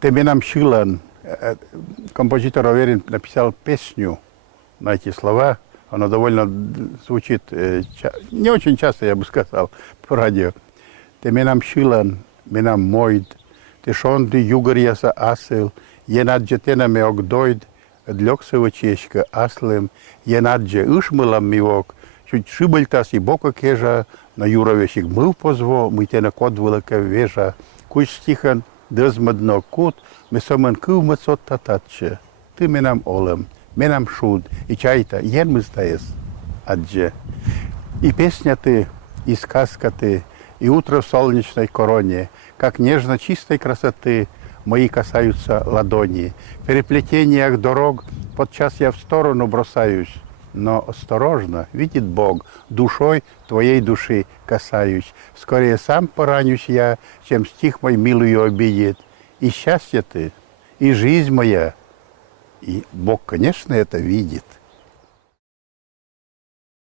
Теменам Шилан, композитор, уверен, написал песню на эти слова. Она довольно звучит, не очень часто, я бы сказал, по радио. Теменам Шилан, менам мойд, тешон ди югарьяса асыл, енаджетена меогдойд, длёксова чешка аслым, енадже ышмылам мивок, чуть шибальтас и бока кежа, на юровещик мыл позво, мы те на код вылака вежа, куч стихан дызмадно кут, мы сомен кылмы сот тататче, ты менам олем, менам шуд, и чайта, ен мы стаес, адже. И песня ты, и сказка ты, и утро в солнечной короне, как нежно чистой красоты мои касаются ладони. В переплетениях дорог подчас я в сторону бросаюсь, но осторожно, видит Бог, душой твоей души касаюсь. Скорее сам поранюсь я, чем стих мой милую обидит. И счастье ты, и жизнь моя, и Бог, конечно, это видит.